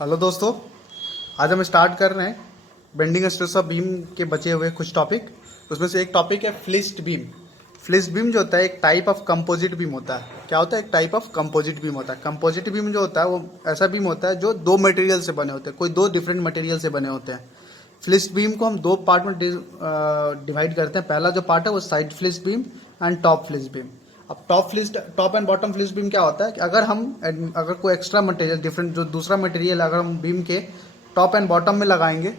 Hello दोस्तों, आज हम स्टार्ट कर रहे हैं बेंडिंग स्ट्रेस ऑफ बीम के बचे हुए कुछ टॉपिक। उसमें से एक टॉपिक है फ्लिस्ट बीम। फ्लिस्ट बीम जो होता है एक टाइप ऑफ कंपोजिट बीम होता है। क्या होता है? एक टाइप ऑफ कंपोजिट बीम होता है। कंपोजिट बीम जो होता है वो ऐसा बीम होता है जो दो मटेरियल से बने होते हैं, कोई दो डिफरेंट मटेरियल से बने होते हैं। फ्लिस्ट बीम को हम दो पार्ट में डिवाइड करते हैं। पहला जो पार्ट है वो side flitched beam and top flitched beam. अब top and bottom flitched beam क्या होता है कि अगर कोई एक्स्ट्रा मटेरियल डिफरेंट जो दूसरा मटेरियल अगर हम बीम के टॉप एंड बॉटम में लगाएंगे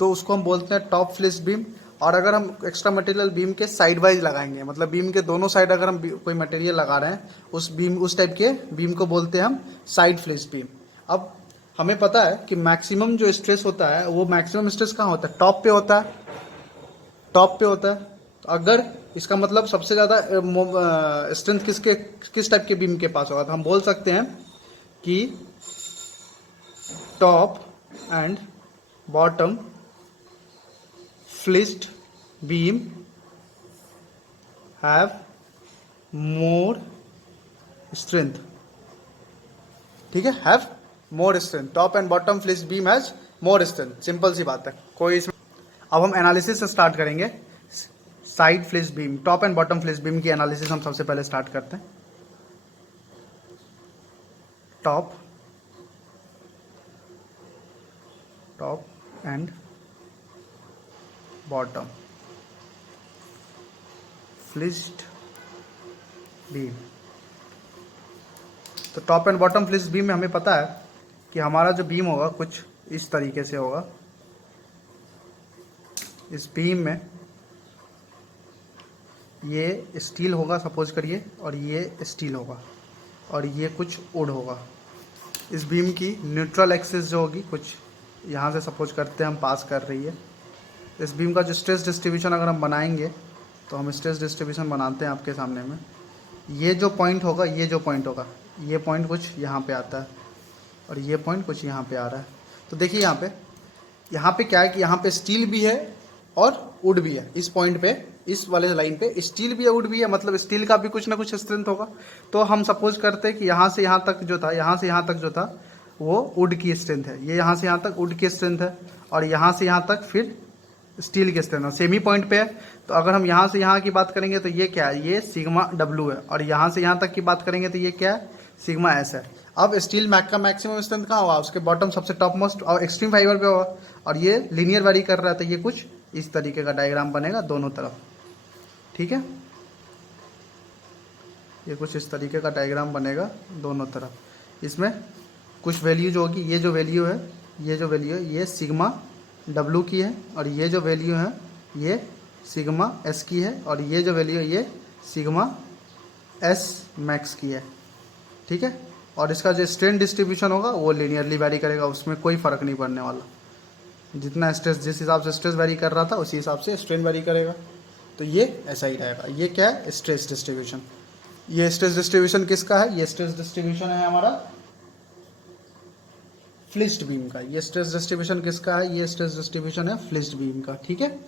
तो उसको हम बोलते हैं टॉप फ्लिस्ट बीम। और अगर हम एक्स्ट्रा मटेरियल बीम के साइड वाइज लगाएंगे, मतलब बीम के दोनों साइड अगर हम कोई मटेरियल लगा रहे हैं उस टाइप के बीम को बोलते हैं हम साइड फ्लिस्ट बीम। अब हमें पता है कि मैक्सिमम जो स्ट्रेस होता है वो मैक्सिमम स्ट्रेस कहाँ होता है? टॉप पे होता है। टॉप पे होता है। तो अगर इसका मतलब सबसे ज़्यादा स्ट्रेंथ किस टाइप के बीम के पास होगा, तो हम बोल सकते हैं कि top and bottom flitched beam have more strength. ठीक है, have more strength. Top and bottom flitched beam has more strength. Simple सी बात है, कोई इसमें। अब हम एनालिसिस से स्टार्ट करेंगे। Side flitched beam, top and bottom flitched beam की एनालिसिस हम सबसे पहले स्टार्ट करते हैं। Top and bottom flitched beam. तो top and bottom flitched beam में हमें पता है कि हमारा जो बीम होगा कुछ इस तरीके से होगा। इस बीम में ये स्टील होगा सपोज करिए, और ये स्टील होगा, और ये कुछ वुड होगा। इस बीम की न्यूट्रल एक्सिस जो होगी कुछ यहाँ से सपोज करते हैं हम पास कर रही है। इस बीम का जो स्ट्रेस डिस्ट्रीब्यूशन अगर हम बनाएंगे तो हम स्ट्रेस डिस्ट्रीब्यूशन बनाते हैं आपके सामने में। ये जो पॉइंट होगा, ये जो पॉइंट होगा, ये पॉइंट कुछ यहाँ पे आता है और ये पॉइंट कुछ यहाँ पे आ रहा है। तो देखिए यहाँ पे क्या है कि यहाँ पे स्टील भी है और वुड भी है। इस पॉइंट पे, इस वाले लाइन पे स्टील भी है वुड भी है, मतलब स्टील का भी कुछ ना कुछ स्ट्रेंथ होगा। तो हम सपोज करते हैं कि यहाँ से यहाँ तक जो था, यहाँ से यहाँ तक जो था वो वुड की स्ट्रेंथ है। ये यहाँ से यहाँ तक वुड की स्ट्रेंथ है और यहाँ से यहाँ तक फिर स्टील की स्ट्रेंथ है। सेम ही पॉइंट पे है। तो अगर हम यहाँ से यहाँ की बात करेंगे तो ये क्या है? ये सिग्मा डब्ल्यू है। और यहाँ से यहाँ तक की बात करेंगे तो ये क्या है? सिग्मा एस है। अब स्टील मैक का मैक्सिमम स्ट्रेंथ कहाँ होगा? उसके बॉटम सबसे टॉप मोस्ट और एक्सट्रीम फाइबर पे होगा। और ये लीनियर वेरी कर रहा है, तो ये कुछ इस तरीके का डायग्राम बनेगा दोनों तरफ। ठीक है, ये कुछ इस तरीके का डायग्राम बनेगा दोनों तरफ। इसमें कुछ वैल्यू जो होगी, ये जो वैल्यू है, ये सिग्मा डब्ल्यू की है, और ये जो वैल्यू है ये सिग्मा एस की है, और ये जो वैल्यू है ये सिग्मा एस मैक्स की है। ठीक है, और इसका जो स्ट्रेन डिस्ट्रीब्यूशन होगा वो लीनियरली वेरी करेगा, उसमें कोई फर्क नहीं पड़ने वाला। जितना स्ट्रेस, जिस हिसाब से स्ट्रेस वेरी कर रहा था उसी हिसाब से स्ट्रेन वेरी करेगा। तो ये ऐसा ही रहेगा। ये क्या है? Stress distribution. ये स्ट्रेस डिस्ट्रीब्यूशन किसका है? ये स्ट्रेस डिस्ट्रीब्यूशन है हमारा फ्लिस्ट बीम का। ये स्ट्रेस डिस्ट्रीब्यूशन किसका है? ये स्ट्रेस डिस्ट्रीब्यूशन है फ्लिस्ट बीम का। ठीक है,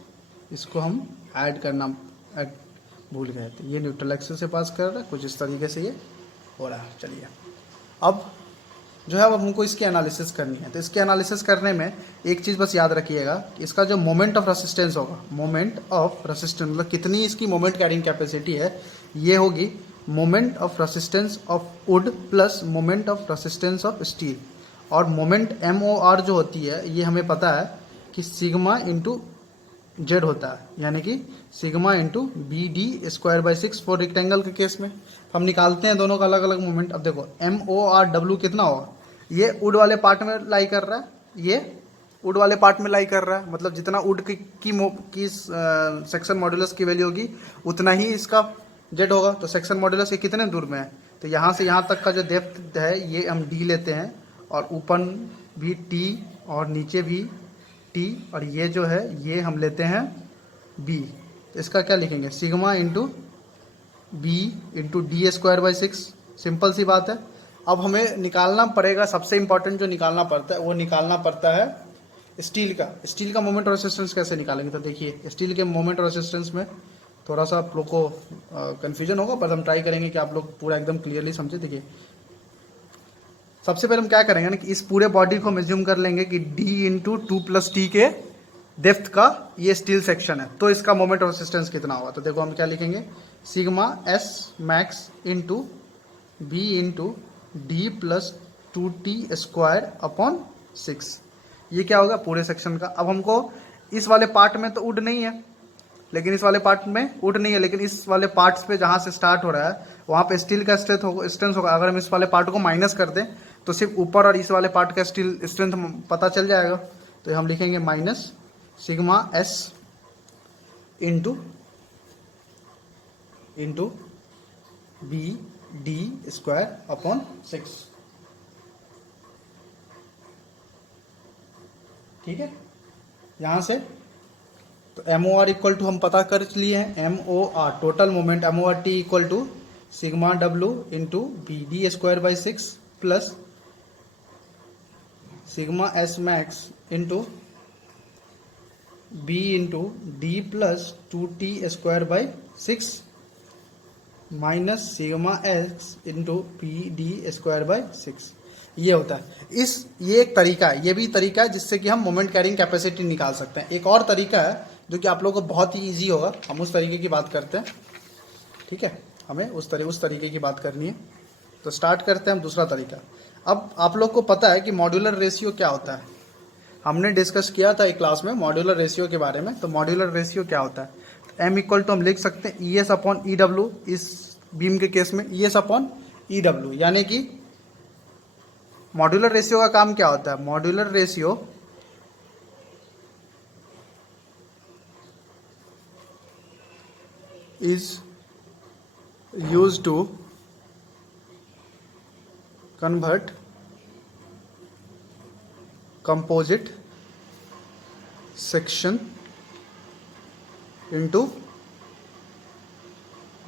इसको हम ऐड करना भूल गए थे। ये न्यूट्रल एक्सिस से पास कर रहा है, कुछ इस तरीके से ये हो रहा है। चलिए, अब जो है अब हमको इसकी एनालिसिस करनी है। तो इसकी एनालिसिस करने में एक चीज़ बस याद रखिएगा कि इसका जो मोमेंट ऑफ रेसिस्टेंस होगा, मोमेंट ऑफ रेसिस्टेंस मतलब कितनी इसकी मोमेंट कैरिंग कैपेसिटी है, ये होगी moment of resistance of would plus moment of resistance of steel. और मोमेंट MOR जो होती है ये हमें पता है कि सिग्मा इंटू जेड होता है, यानी कि sigma into BD²/6 for rectangle के केस में। हम निकालते हैं दोनों का अलग अलग मोमेंट। अब देखो MORW कितना होगा? ये वुड वाले पार्ट में लाई कर रहा है, ये वुड वाले पार्ट में लाई कर रहा है, मतलब जितना वुड की सेक्शन मॉड्यूलस की वैल्यू होगी उतना ही इसका जेड होगा। तो सेक्शन मॉड्यूलस ये कितने दूर में है? तो यहाँ से यहाँ तक का जो डेप्थ है ये हम D लेते हैं, और ऊपर भी T और नीचे भी T, और ये जो है ये हम लेते हैं B। तो इसका क्या लिखेंगे? Sigma into B into D²/6। Simple सी बात है। अब हमें निकालना पड़ेगा, सबसे इंपॉर्टेंट जो निकालना पड़ता है वो निकालना पड़ता है स्टील का। स्टील का मोमेंट और रेसिस्टेंस कैसे निकालेंगे? तो देखिए, स्टील के मोमेंट और रेसिस्टेंस में थोड़ा सा आप लोग को कन्फ्यूजन होगा, पर हम ट्राई करेंगे कि आप लोग पूरा एकदम क्लियरली समझे। देखिए, सबसे पहले हम क्या करेंगे ना कि इस पूरे बॉडी को हम एज्यूम कर लेंगे कि D into two plus T के डेप्थ का ये स्टील सेक्शन है, तो इसका मोमेंट ऑफ रेसिस्टेंस कितना होगा। तो देखो हम क्या लिखेंगे, sigma S max into B into D plus two T square upon 6। ये क्या होगा पूरे सेक्शन का। अब हमको इस वाले पार्ट में तो वुड नहीं है, लेकिन इस वाले पार्ट में वुड नहीं है, लेकिन इस वाले पार्ट्स पे जहाँ से स्टार्ट हो रहा है वहाँ पे स्टील का स्ट्रेंथ होगा। अगर हम इस वाले पार्ट को माइनस कर दें तो सिर्फ ऊपर और इस वाले पार्ट का स्टील स्ट्रेंथ पता चल जाएगा। तो हम लिखेंगे minus sigma S into B D square upon 6। ठीक है, यहां से तो M O R equal to हम पता कर लिए हैं, M O R total moment M O R T equal to sigma W into B D square by 6 plus sigma S max into B into D plus two T square by 6 minus sigma X into P D square by 6। ये होता है ये एक तरीका है, ये भी तरीका है जिससे कि हम मोमेंट कैरिंग कैपेसिटी निकाल सकते हैं। एक और तरीका है जो कि आप लोगों को बहुत ही इजी होगा, हम उस तरीके की बात करते हैं। ठीक है, हमें उस तरीके की बात करनी है। तो स्टार्ट करते हैं हम दूसरा तरीका। अब आप लोग को पता है कि मॉड्यूलर रेशियो क्या होता है, हमने डिस्कस किया था एक क्लास में मॉड्यूलर रेशियो के बारे में। तो मॉड्यूलर रेशियो क्या होता है, एम इक्वल टू हम लिख सकते हैं E S upon E W, इस बीम के केस में E S upon E W. यानी कि मॉड्यूलर रेशियो का काम क्या होता है, modular ratio is used to convert composite section into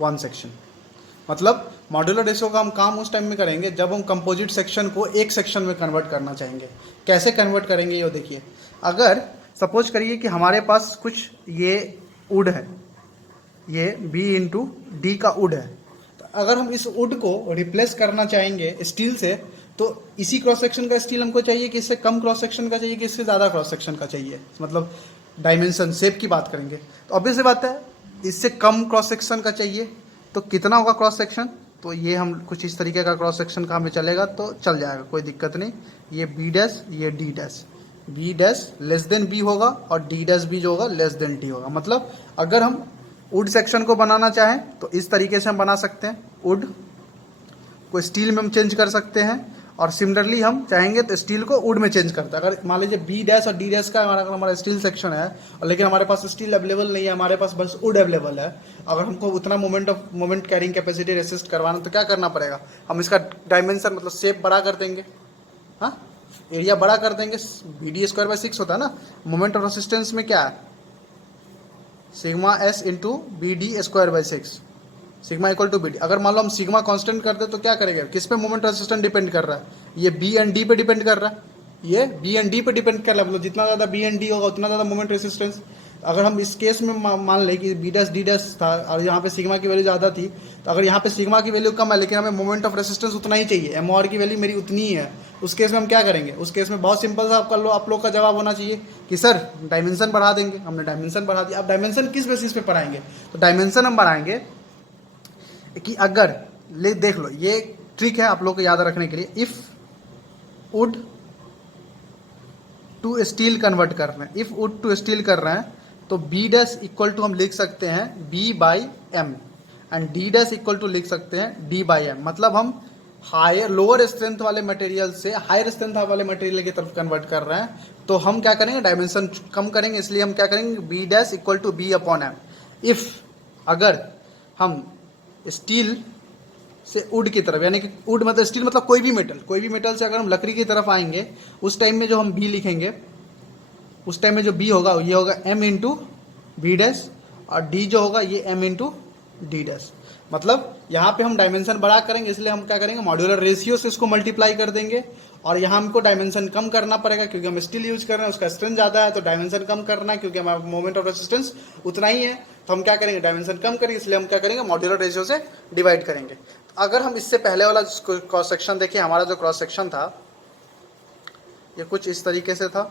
one section. मतलब मॉड्यूलर रेशियो का हम काम उस टाइम में करेंगे जब हम कंपोजिट सेक्शन को एक सेक्शन में कन्वर्ट करना चाहेंगे। कैसे कन्वर्ट करेंगे ये देखिए, अगर सपोज करिए कि हमारे पास कुछ ये वुड है, ये बी इंटू डी का वुड है, तो अगर हम इस वुड को रिप्लेस करना चाहेंगे स्टील से, तो इसी क्रॉस सेक्शन का स्टील हमको चाहिए कि इससे कम क्रॉस सेक्शन का चाहिए कि इससे ज़्यादा क्रॉस सेक्शन का चाहिए, मतलब डायमेंशन शेप की बात करेंगे। तो ऑब्वियस सी बात है इससे कम क्रॉस सेक्शन का चाहिए, तो कितना होगा क्रॉस सेक्शन, तो ये हम कुछ इस तरीके का क्रॉस सेक्शन का हमें चलेगा तो चल जाएगा, कोई दिक्कत नहीं। ये बी डैश, ये D dash, B dash less than B होगा और डी डैश भी जो होगा लेस देन टी होगा। मतलब अगर हम वुड सेक्शन को बनाना चाहें तो इस तरीके से हम बना सकते हैं, वुड को स्टील में हम चेंज कर सकते हैं, और सिमिलरली हम चाहेंगे तो स्टील को वुड में चेंज करते हैं। अगर मान लीजिए बी डैश और डी डैश का हमारा स्टील सेक्शन है और लेकिन हमारे पास स्टील अवेलेबल नहीं है, हमारे पास बस वुड अवेलेबल है, अगर हमको उतना मोमेंट कैरिंग कैपेसिटी रेसिस्ट करवाना तो क्या करना पड़ेगा, हम इसका डायमेंशन मतलब शेप बड़ा कर देंगे, हाँ एरिया बड़ा कर देंगे। बी डी स्क्वायर बाई 6 होता है ना, मोमेंट ऑफ रेसिस्टेंस में क्या है, sigma S into B D square by 6, sigma equal to B D. अगर मान लो हम सिग्मा कांस्टेंट कर दे तो क्या करेंगे, किस पे मोमेंट रेसिस्टेंस डिपेंड कर रहा है, ये बी एंड डी पे डिपेंड कर रहा है, ये बी एंड डी पे डिपेंड कर रहा है। मतलब जितना ज़्यादा बी एंड डी होगा उतना ज़्यादा मोमेंट रेसिस्टेंस। अगर हम इस केस में मान लें कि बी डैश डी डैश था और यहाँ पे सिग्मा की वैल्यू ज़्यादा थी, तो अगर यहाँ पे सिग्मा की वैल्यू कम है लेकिन हमें मोमेंट ऑफ रेसिस्टेंस उतना ही चाहिए, एम ओ आर की वैल्यू मेरी उतनी ही है, उस केस में हम क्या करेंगे, उस केस में बहुत सिंपल सा आप लोग का जवाब होना चाहिए कि सर डायमेंशन बढ़ा देंगे। हमने डायमेंशन बढ़ा दिया। अब डायमेंशन किस बेसिस पे बढ़ाएंगे, तो डायमेंशन हम बढ़ाएंगे कि अगर देख लो, ये ट्रिक है आप लोग को याद रखने के लिए, if wood to steel convert कर रहे हैं, इफ वुड टू स्टील कर रहे हैं तो बी डैश इक्वल टू हम लिख सकते हैं B by M and D dash equal to लिख सकते हैं डी बाई एम। मतलब हम हायर लोअर स्ट्रेंथ वाले मटेरियल से हायर स्ट्रेंथ वाले मटेरियल की तरफ कन्वर्ट कर रहे हैं, तो हम क्या करेंगे, डायमेंशन कम करेंगे, इसलिए हम क्या करेंगे, B dash equal to B upon M. If अगर हम स्टील से वुड की तरफ, यानी कि वुड मतलब स्टील मतलब कोई भी मेटल से अगर हम लकड़ी की तरफ आएंगे, उस टाइम में जो हम बी लिखेंगे, उस टाइम में जो बी होगा ये होगा एम इंटू बी डैश, और डी जो होगा ये एम इंटू डी डैश। मतलब यहाँ पे हम डायमेंशन बड़ा करेंगे, इसलिए हम क्या करेंगे, मॉड्यूलर रेशियो से इसको मल्टीप्लाई कर देंगे, और यहाँ हमको डायमेंशन कम करना पड़ेगा क्योंकि हम स्टील यूज कर रहे हैं, उसका स्ट्रेंथ ज़्यादा है, तो डायमेंशन कम करना है क्योंकि हमारा मोमेंट ऑफ रेसिस्टेंस उतना ही है, तो हम क्या करेंगे, डायमेंशन कम करेंगे, इसलिए हम क्या करेंगे, मॉड्यूलर रेशियो से डिवाइड करेंगे। अगर हम इससे पहले वाला क्रॉस सेक्शन देखें, हमारा जो क्रॉस सेक्शन था ये कुछ इस तरीके से था।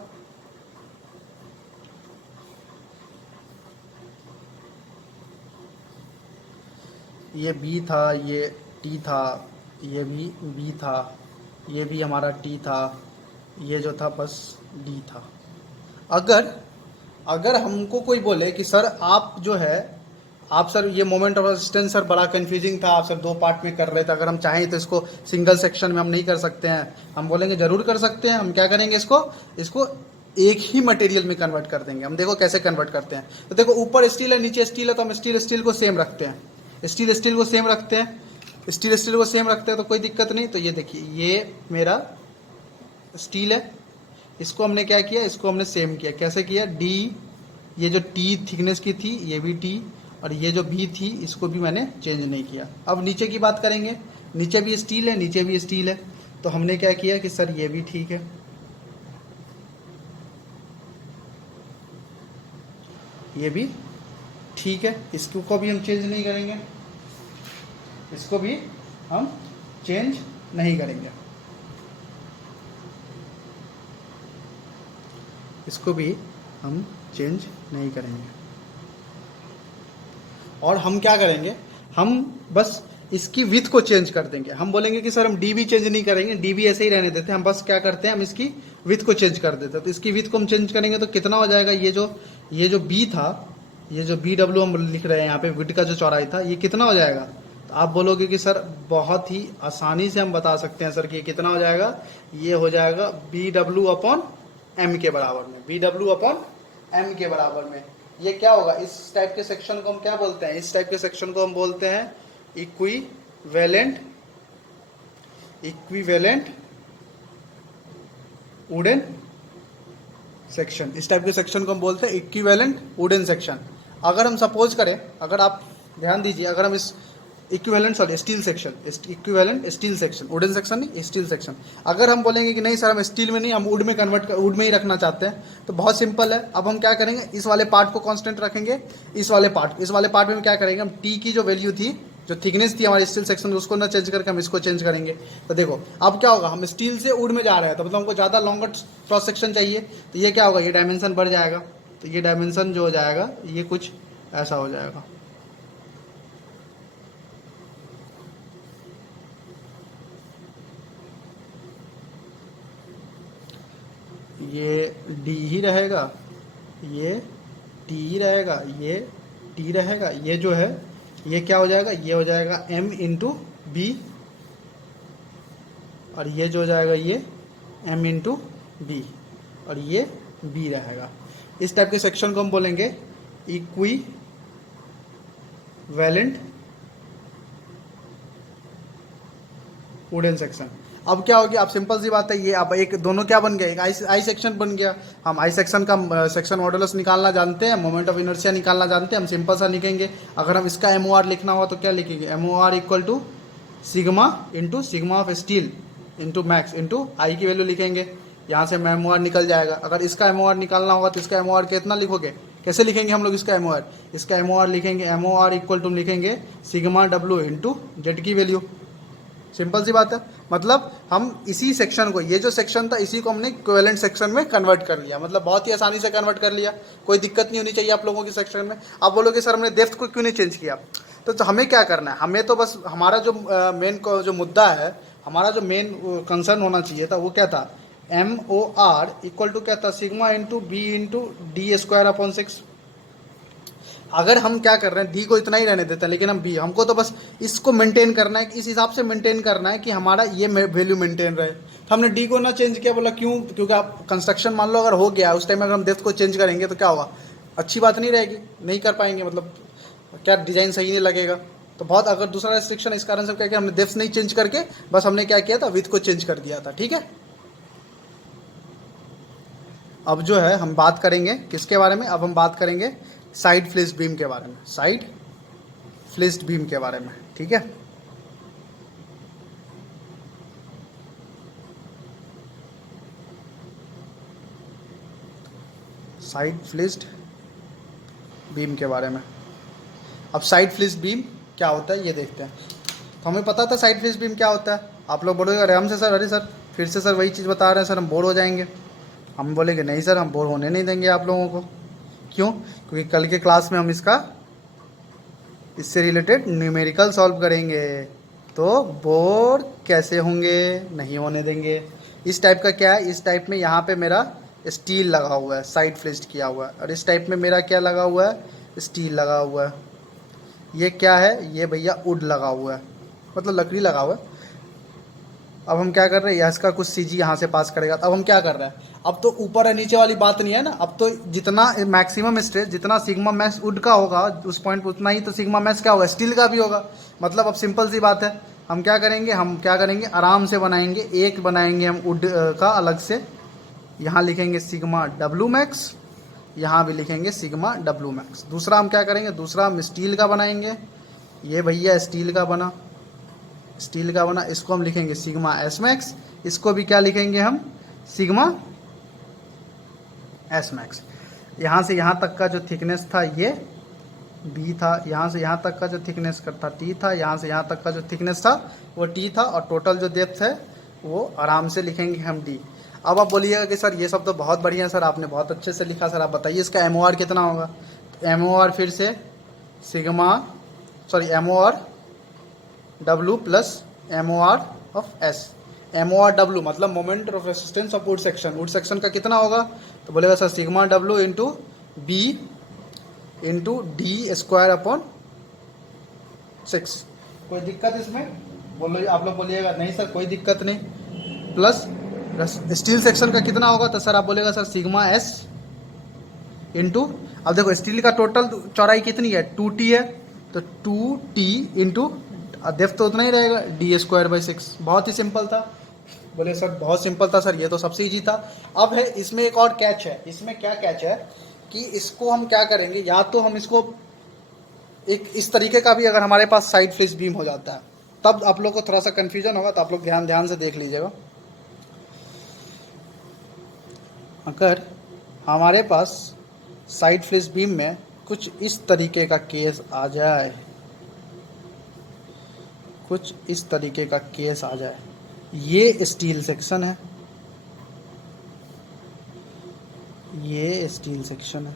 ये बी था, ये टी था, ये भी बी था, ये भी हमारा टी था, ये जो था बस डी था। अगर अगर हमको कोई बोले कि सर आप जो है, आप सर ये मोमेंट ऑफ रेजिस्टेंस सर बड़ा कंफ्यूजिंग था, आप सर दो पार्ट में कर रहे थे, अगर हम चाहें तो इसको सिंगल सेक्शन में हम नहीं कर सकते हैं। हम बोलेंगे जरूर कर सकते हैं। हम क्या करेंगे, इसको इसको एक ही मटेरियल में कन्वर्ट कर देंगे। हम देखो कैसे कन्वर्ट करते हैं। तो देखो ऊपर स्टील है, नीचे स्टील है, तो हम स्टील स्टील को सेम रखते हैं। स्टील स्टील को सेम रखते हैं, स्टील स्टील को सेम रखते हैं तो कोई दिक्कत नहीं। तो ये देखिए, ये मेरा स्टील है, इसको हमने क्या किया, इसको हमने सेम किया। कैसे किया, डी, ये जो टी थिकनेस की थी ये भी टी, और ये जो बी थी इसको भी मैंने चेंज नहीं किया। अब नीचे की बात करेंगे, नीचे भी स्टील है, नीचे भी स्टील है, तो हमने क्या किया कि सर ये भी ठीक है, ये भी ठीक है, इसको भी हम चेंज नहीं करेंगे, इसको भी हम चेंज नहीं करेंगे, इसको भी हम चेंज नहीं करेंगे। और हम क्या करेंगे, हम बस इसकी विथ को चेंज कर देंगे। हम बोलेंगे कि सर हम डी भी चेंज नहीं करेंगे, डी भी ऐसे ही रहने देते हैं, हम बस क्या करते हैं, हम इसकी विथ को चेंज कर देते हैं। तो इसकी विथ को हम चेंज करेंगे तो कितना हो जाएगा, ये जो बी था, ये जो बी डब्ल्यू हम लिख रहे हैं यहाँ पे, विथ का जो चौड़ाई था, ये कितना हो जाएगा। तो आप बोलोगे कि सर बहुत ही आसानी से हम बता सकते हैं सर कि ये कितना हो जाएगा, ये हो जाएगा बी डब्ल्यू अपॉन एम के बराबर में, बी डब्ल्यू अपॉन एम के बराबर में। ये क्या होगा, इस टाइप के सेक्शन को हम क्या बोलते हैं, इस टाइप के सेक्शन को हम बोलते हैं इक्विवेलेंट वुडन सेक्शन। इस टाइप के सेक्शन को हम बोलते हैं इक्विवेलेंट वुडन सेक्शन। अगर हम सपोज करें, अगर आप ध्यान दीजिए, अगर हम इस steel section, equivalent steel section, wooden section नहीं, स्टील सेक्शन, अगर हम बोलेंगे कि नहीं सर हम स्टील में नहीं, हम वुड में वुड में ही रखना चाहते हैं, तो बहुत सिंपल है। अब हम क्या करेंगे, इस वाले पार्ट को कांस्टेंट रखेंगे, इस वाले पार्ट में क्या करेंगे, हम टी की जो वैल्यू थी, जो थिकनेस थी हमारे स्टील सेक्शन, उसको ना चेंज करके हम इसको चेंज करेंगे। तो देखो अब क्या होगा, हम स्टील से वुड में जा रहे हैं, तो मतलब हमको ज़्यादा लॉन्गर क्रॉस सेक्शन चाहिए, तो ये क्या होगा, ये डायमेंशन बढ़ जाएगा। तो ये डायमेंशन जो हो जाएगा ये कुछ ऐसा हो जाएगा। ये डी ही रहेगा, ये टी ही रहेगा, ये टी रहेगा, ये जो है ये क्या हो जाएगा, ये हो जाएगा m इंटू बी, और ये जो हो जाएगा ये m इंटू बी, और ये b रहेगा। इस टाइप के सेक्शन को हम बोलेंगे इक्विवेलेंट वुडन सेक्शन। अब क्या होगी, आप सिंपल सी बात है, ये अब एक दोनों क्या बन गया, एक आई सेक्शन बन गया। हम आई सेक्शन का सेक्शन मॉडुलस निकालना जानते हैं, मोमेंट ऑफ इनर्शिया निकालना जानते हैं, हम सिंपल सा लिखेंगे। अगर हम इसका एम ओ आर लिखना हुआ तो क्या लिखेंगे, M O R equal to sigma into sigma of steel into max into I की वैल्यू लिखेंगे। यहाँ से एम ओ आर निकल जाएगा। अगर इसका एम ओ आर निकालना होगा तो इसका एम ओ आर कितना लिखोगे, कैसे लिखेंगे हम लोग इसका एम ओ आर, इसका एम ओ आर लिखेंगे, M O R equal to लिखेंगे सिग्मा डब्ल्यू इंटू जेड की वैल्यू। सिंपल सी बात है। मतलब हम इसी सेक्शन को, ये जो सेक्शन था इसी को हमने इक्विवेलेंट सेक्शन में कन्वर्ट कर लिया। मतलब बहुत ही आसानी से कन्वर्ट कर लिया, कोई दिक्कत नहीं होनी चाहिए आप लोगों की सेक्शन में। आप बोलोगे सर हमने डेप्थ को क्यों नहीं चेंज किया, तो हमें क्या करना है, हमें तो बस हमारा जो मेन जो मुद्दा है, हमारा जो मेन कंसर्न होना चाहिए था वो क्या था, M O R equal to क्या था, sigma into B into D square upon 6। अगर हम क्या कर रहे हैं, डी को इतना ही रहने देते हैं, लेकिन हम बी, हमको तो बस इसको मेंटेन करना है, इस हिसाब से मेंटेन करना है कि हमारा ये वैल्यू मेंटेन रहे। तो हमने डी को ना चेंज किया। बोला क्यों, क्योंकि आप कंस्ट्रक्शन मान लो अगर हो गया उस टाइम अगर हम डेप्थ को चेंज करेंगे तो क्या होगा, अच्छी बात नहीं रहेगी, नहीं कर पाएंगे, मतलब क्या डिज़ाइन सही नहीं लगेगा। तो बहुत अगर दूसरा रेस्ट्रिक्शन इस कारण से क्या किया, हमने डेप्थ नहीं चेंज करके बस हमने क्या किया था, विथ को चेंज कर दिया था। ठीक है, अब जो है हम बात करेंगे किसके बारे में, अब हम बात करेंगे साइड फ्लिस्ट बीम के बारे में, साइड फ्लिस्ट बीम के बारे में। ठीक है, साइड फ्लिस्ट बीम के बारे में। अब साइड फ्लिस्ट बीम क्या होता है ये देखते हैं। तो हमें पता था साइड फ्लिस्ट बीम क्या होता है। आप लोग बोलोगे अरे हमसे सर, अरे सर फिर से सर वही चीज़ बता रहे हैं सर, हम बोर हो जाएंगे। हम बोलेंगे नहीं सर, हम बोर होने नहीं देंगे आप लोगों को। क्यों? क्योंकि कल के क्लास में हम इससे रिलेटेड न्यूमेरिकल सॉल्व करेंगे, तो बोर कैसे होंगे, नहीं होने देंगे। इस टाइप का क्या है, इस टाइप में यहाँ पे मेरा स्टील लगा हुआ है, साइड फ्लिस्ट किया हुआ है, और इस टाइप में मेरा क्या लगा हुआ है, स्टील लगा हुआ है। ये क्या है, ये भैया वुड लगा हुआ है, मतलब लकड़ी लगा हुआ है। अब हम क्या कर रहे हैं, इसका कुछ सी जी यहाँ से पास करेगा। अब हम क्या कर रहे हैं, अब तो ऊपर और नीचे वाली बात नहीं है ना। अब तो जितना मैक्सिमम स्ट्रेस, जितना सिग्मा मैक्स वुड का होगा उस पॉइंट पर, उतना ही तो सिग्मा मैक्स क्या होगा, स्टील का भी होगा। मतलब अब सिंपल सी बात है, हम क्या करेंगे, आराम से बनाएंगे। एक बनाएंगे हम वुड का अलग से, यहाँ लिखेंगे सिग्मा डब्लू मैक्स, यहाँ भी लिखेंगे सिग्मा डब्लू मैक्स। दूसरा हम क्या करेंगे, दूसरा हम स्टील का बनाएंगे। ये भैया स्टील का बना, इसको हम लिखेंगे सिग्मा एस मैक्स। इसको भी क्या लिखेंगे हम, सिग्मा एस मैक्स। यहाँ से यहाँ तक का जो थिकनेस था ये बी था, यहाँ से यहाँ तक का जो थिकनेस का था टी था, यहाँ से यहाँ तक का जो थिकनेस था वो टी था, और टोटल जो डेप्थ है वो आराम से लिखेंगे हम डी। अब आप बोलिएगा कि सर ये सब तो बहुत बढ़िया सर, आपने बहुत अच्छे से लिखा सर, आप बताइए इसका एम ओ आर कितना होगा। तो एम ओ आर फिर से M O R W plus M O R of S. M O R W मतलब moment of resistance of wood section, wood section का कितना होगा, तो बोलेगा sir sigma W into B into D square upon 6। कोई दिक्कत इसमें, बोलो आप लोग बोलिएगा नहीं सर कोई दिक्कत नहीं। प्लस स्टील सेक्शन का कितना होगा, तो सर आप बोलेगा सर सिग्मा एस इंटू, अब देखो स्टील का टोटल चौड़ाई कितनी है, 2t है, तो 2t इंटू डेप्थ तो उतना ही रहेगा, डी स्क्वायर बाई 6। बहुत ही सिंपल था। बोले सर बहुत सिंपल था सर, ये तो सबसे ईजी था। अब है इसमें एक और कैच है। इसमें क्या कैच है कि इसको हम क्या करेंगे, या तो हम इसको एक इस तरीके का भी, अगर हमारे पास साइड फ्लिस्ट बीम हो जाता है तब आप लोग को थोड़ा सा कन्फ्यूजन होगा, तो आप लोग ध्यान से देख लीजिएगा। अगर हमारे पास साइड फ्लिस्ट बीम में कुछ इस तरीके का केस आ जाए, कुछ इस तरीके का केस आ जाए, ये स्टील सेक्शन है, ये स्टील सेक्शन है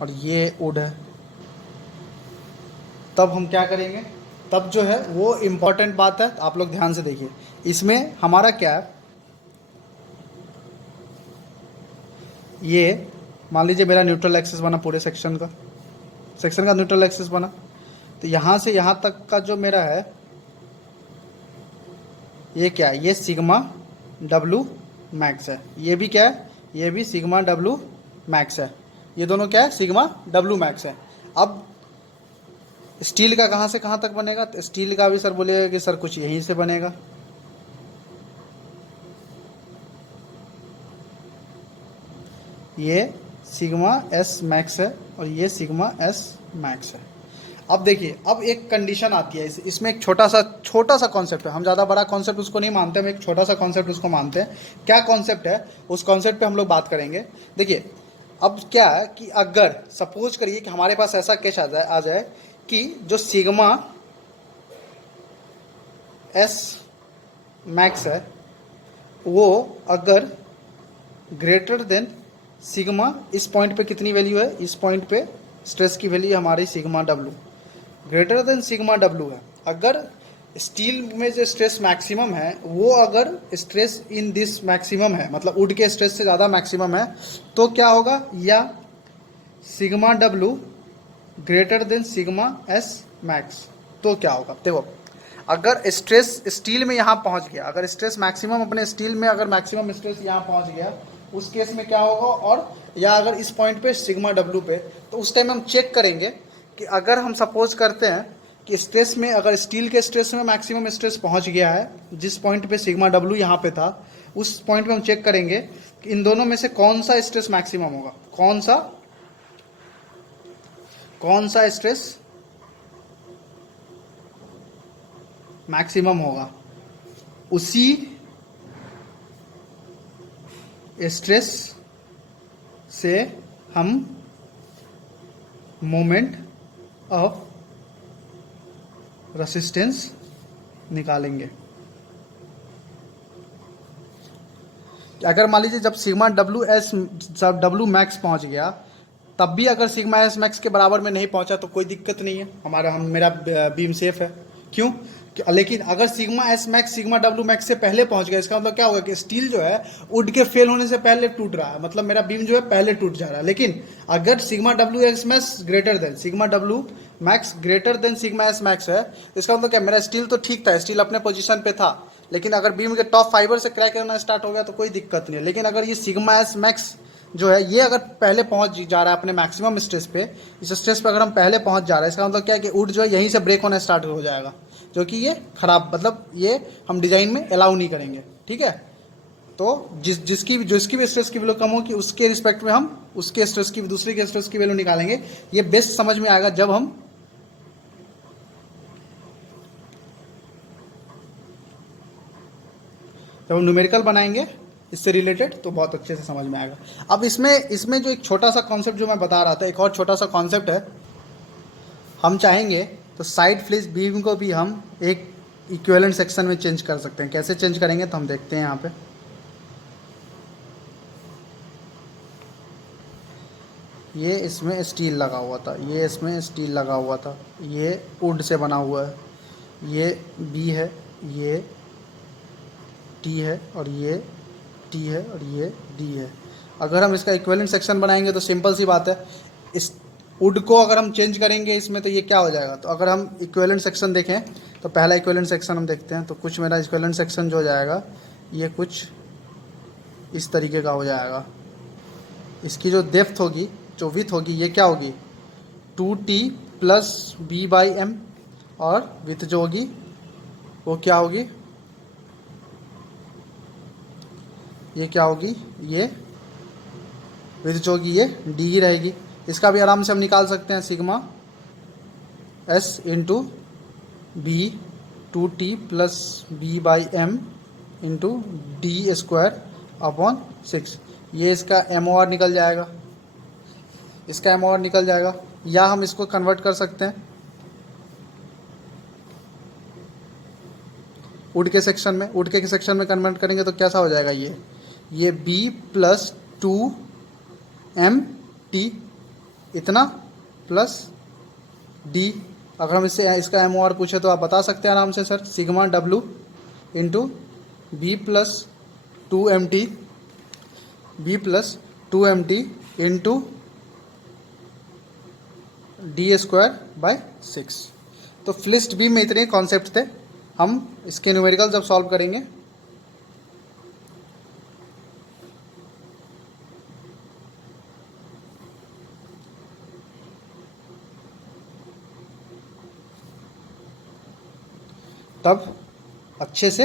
और ये वुड है, तब हम क्या करेंगे, तब जो है वो इम्पॉर्टेंट बात है, आप लोग ध्यान से देखिए। इसमें हमारा क्या है, ये मान लीजिए मेरा न्यूट्रल एक्सिस बना पूरे सेक्शन का न्यूट्रल एक्सिस बना, तो यहाँ से यहाँ तक का जो मेरा है ये क्या है, ये सिग्मा डब्लू मैक्स है। ये भी क्या है, ये भी सिग्मा डब्लू मैक्स है। ये दोनों क्या है, सिग्मा डब्लू मैक्स है। अब स्टील का कहाँ से कहाँ तक बनेगा, तो स्टील का भी सर बोलिएगा कि सर कुछ यहीं से बनेगा, ये सिग्मा एस मैक्स है और ये सिग्मा एस मैक्स है। अब देखिए, अब एक कंडीशन आती है, इसमें एक छोटा सा कॉन्सेप्ट है। हम ज़्यादा बड़ा कॉन्सेप्ट उसको नहीं मानते, हम एक छोटा सा कॉन्सेप्ट उसको मानते हैं। क्या कॉन्सेप्ट है, उस कॉन्सेप्ट पे हम लोग बात करेंगे। देखिए अब क्या है कि अगर सपोज करिए कि हमारे पास ऐसा केस आ जाए कि जो सिग्मा एस मैक्स है वो अगर ग्रेटर देन सिग्मा, इस पॉइंट पे कितनी वैल्यू है, इस पॉइंट पे स्ट्रेस की वैल्यू हमारी sigma W, greater than sigma W है। अगर स्टील में जो स्ट्रेस मैक्सिमम है वो अगर स्ट्रेस इन दिस मैक्सिमम है, मतलब वुड के स्ट्रेस से ज़्यादा मैक्सिमम है, तो क्या होगा, या sigma W greater than sigma S max, तो क्या होगा। देखो अगर स्ट्रेस स्टील में यहाँ पहुँच गया, अगर स्ट्रेस मैक्सिमम अपने स्टील में अगर मैक्सिमम स्ट्रेस यहाँ पहुँच गया, उस केस में क्या होगा, और या अगर इस पॉइंट पे सिग्मा डब्लू पे, तो उस टाइम हम चेक करेंगे कि अगर हम सपोज करते हैं कि स्ट्रेस में, अगर स्टील के स्ट्रेस में मैक्सिमम स्ट्रेस पहुंच गया है, जिस पॉइंट पे सिग्मा डब्लू यहाँ पे था, उस पॉइंट पे हम चेक करेंगे कि इन दोनों में से कौन सा स्ट्रेस मैक्सिमम होगा, कौन सा स्ट्रेस मैक्सिमम होगा। उसी स्ट्रेस से हम मोमेंट ऑफ रेसिस्टेंस निकालेंगे। अगर मान लीजिए जब सिग्मा डब्ल्यू एस जब डब्ल्यू मैक्स पहुंच गया, तब भी अगर सिग्मा एस मैक्स के बराबर में नहीं पहुंचा तो कोई दिक्कत नहीं है, मेरा बीम सेफ है। क्यों? लेकिन अगर sigma S max sigma W max से पहले पहुंच गया, इसका मतलब क्या होगा कि स्टील जो है वुड के फेल होने से पहले टूट रहा है, मतलब मेरा बीम जो है पहले टूट जा रहा है। लेकिन अगर sigma W S max greater than sigma W max greater than sigma S max है, इसका मतलब क्या, मेरा स्टील तो ठीक था, स्टील अपने पोजीशन पे था, लेकिन अगर बीम के टॉप फाइबर से क्रैक करना स्टार्ट हो गया तो कोई दिक्कत नहीं है। लेकिन अगर ये सिग्मा एस मैक्स जो है ये अगर पहले पहुंच जा रहा है अपने मैक्सिमम स्ट्रेस पे, इस स्ट्रेस पे अगर हम पहले पहुंच जा रहे हैं, इसका मतलब क्या है कि वुड जो है यहीं से ब्रेक होना स्टार्ट हो जाएगा, जो कि ये खराब, मतलब ये हम डिजाइन में अलाउ नहीं करेंगे। ठीक है, तो जिसकी भी स्ट्रेस की वैल्यू कम होगी उसके रिस्पेक्ट में हम उसके स्ट्रेस की दूसरे के स्ट्रेस की वैल्यू निकालेंगे। ये बेस्ट समझ में आएगा जब हम न्यूमेरिकल बनाएंगे इससे रिलेटेड, तो बहुत अच्छे से समझ में आएगा। अब इसमें जो एक छोटा सा कॉन्सेप्ट जो मैं बता रहा था, एक और छोटा सा कॉन्सेप्ट है, हम चाहेंगे तो साइड फ्लिस बीम को भी हम एक इक्विवेलेंट सेक्शन में चेंज कर सकते हैं। कैसे चेंज करेंगे तो हम देखते हैं यहाँ पे। ये इसमें स्टील लगा हुआ था, ये इसमें स्टील लगा हुआ था, ये वुड से बना हुआ है, ये बी है, ये टी है, और ये टी है, और ये डी है। अगर हम इसका इक्विवेलेंट सेक्शन बनाएंगे तो सिंपल सी बात है, इस वुड को अगर हम चेंज करेंगे इसमें तो ये क्या हो जाएगा। तो अगर हम इक्विवेलेंट सेक्शन देखें तो पहला इक्विवेलेंट सेक्शन हम देखते हैं, तो कुछ मेरा इक्विवेलेंट सेक्शन जो हो जाएगा ये कुछ इस तरीके का हो जाएगा। इसकी जो डेप्थ होगी, जो विथ होगी, ये क्या होगी 2t plus B by M, और विथ जो होगी वो क्या होगी, ये क्या होगी, ये विथ जो होगी ये डी ही रहेगी। इसका भी आराम से हम निकाल सकते हैं, sigma S into B 2t plus B by M into D square upon 6। ये इसका एम ओ आर निकल जाएगा, इसका एम ओ आर निकल जाएगा। या हम इसको कन्वर्ट कर सकते हैं वुड के सेक्शन में, वुड के सेक्शन में कन्वर्ट करेंगे तो कैसा हो जाएगा, ये b प्लस 2m t इतना प्लस d। अगर हम इससे इसका एम ओ आर पूछे तो आप बता सकते हैं आराम से, sir sigma w into B plus 2mt, B plus 2mt into D square by 6। तो फ्लिस्ट बीम में इतने कॉन्सेप्ट थे। हम इसके न्यूमेरिकल जब सॉल्व करेंगे तब अच्छे से